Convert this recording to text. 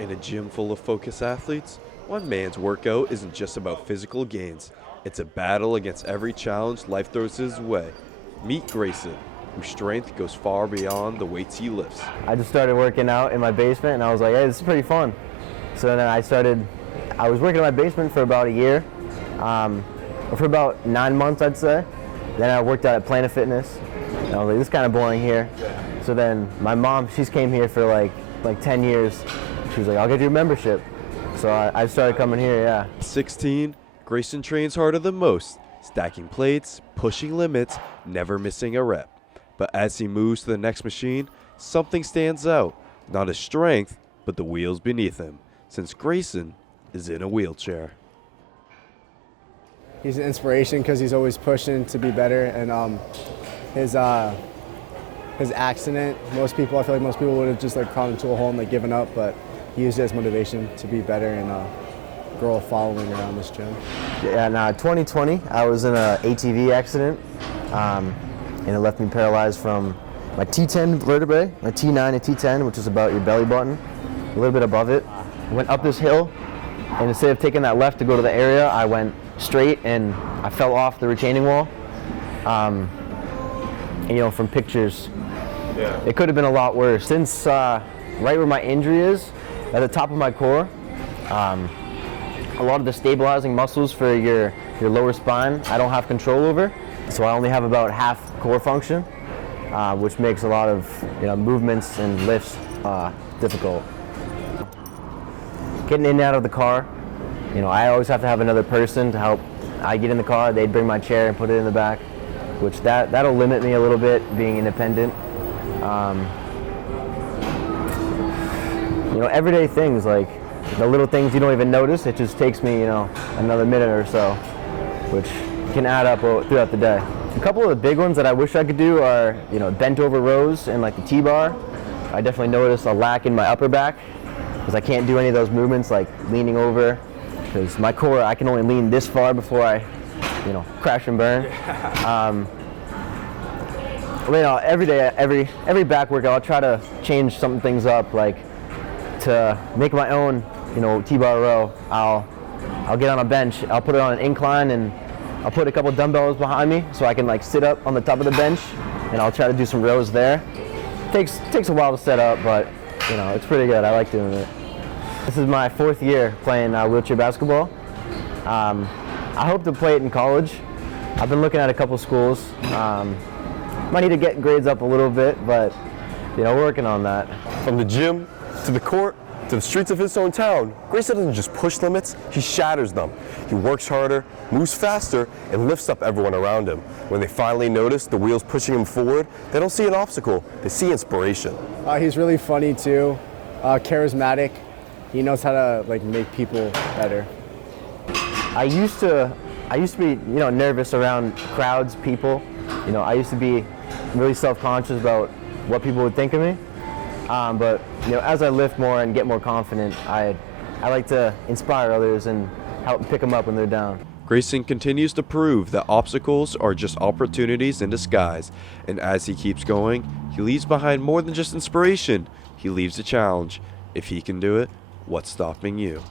In a gym full of focused athletes, one man's workout isn't just about physical gains. It's a battle against every challenge life throws his way. Meet Grayson, whose strength goes far beyond the weights he lifts. I just started working out in my basement and I was like, hey, this is pretty fun. So then I was working in my basement for about a year, for about 9 months I'd say. Then I worked out at Planet Fitness. And I was like, this is kind of boring here. So then my mom, she's came here for like 10 years. She was like, I'll get you a membership. So I started coming here, yeah. 16, Grayson trains harder than most, stacking plates, pushing limits, never missing a rep. But as he moves to the next machine, something stands out. Not his strength, but the wheels beneath him, since Grayson is in a wheelchair. He's an inspiration because he's always pushing to be better, and his accident, I feel like most people would have just like crawled into a hole and like given up, but he used it as motivation to be better and grow a following around this gym. Yeah, in 2020, I was in an ATV accident, and it left me paralyzed from my T10 vertebrae, my T9 and T10, which is about your belly button, a little bit above it. I went up this hill, and instead of taking that left to go to the area, I went straight and I fell off the retaining wall. And, from pictures, it could have been a lot worse. Since right where my injury is, at the top of my core, a lot of the stabilizing muscles for your lower spine, I don't have control over. So I only have about half core function, which makes a lot of movements and lifts difficult. Getting in and out of the car, I always have to have another person to help. I get in the car, they'd bring my chair and put it in the back, which that'll limit me a little bit being independent. Everyday things like the little things you don't even notice, it just takes me, another minute or so, which can add up throughout the day. A couple of the big ones that I wish I could do are, bent over rows and like the T-bar. I definitely noticed a lack in my upper back because I can't do any of those movements like leaning over, because my core, I can only lean this far before I, crash and burn. Every day, every back workout, I'll try to change some things up, like to make my own, T-bar row. I'll get on a bench, I'll put it on an incline, and I'll put a couple dumbbells behind me so I can like sit up on the top of the bench, and I'll try to do some rows there. Takes a while to set up, but it's pretty good. I like doing it. This is my 4th year playing wheelchair basketball. I hope to play it in college. I've been looking at a couple schools. Might need to get grades up a little bit, but we're working on that. From the gym to the court to the streets of his own town, Grayson doesn't just push limits, he shatters them. He works harder, moves faster, and lifts up everyone around him. When they finally notice the wheels pushing him forward, they don't see an obstacle, they see inspiration. He's really funny too, charismatic. He knows how to make people better. I used to be nervous around crowds, people. I used to be really self-conscious about what people would think of me. But as I lift more and get more confident, I like to inspire others and help pick them up when they're down. Grayson continues to prove that obstacles are just opportunities in disguise, and as he keeps going, he leaves behind more than just inspiration. He leaves a challenge. If he can do it, what's stopping you?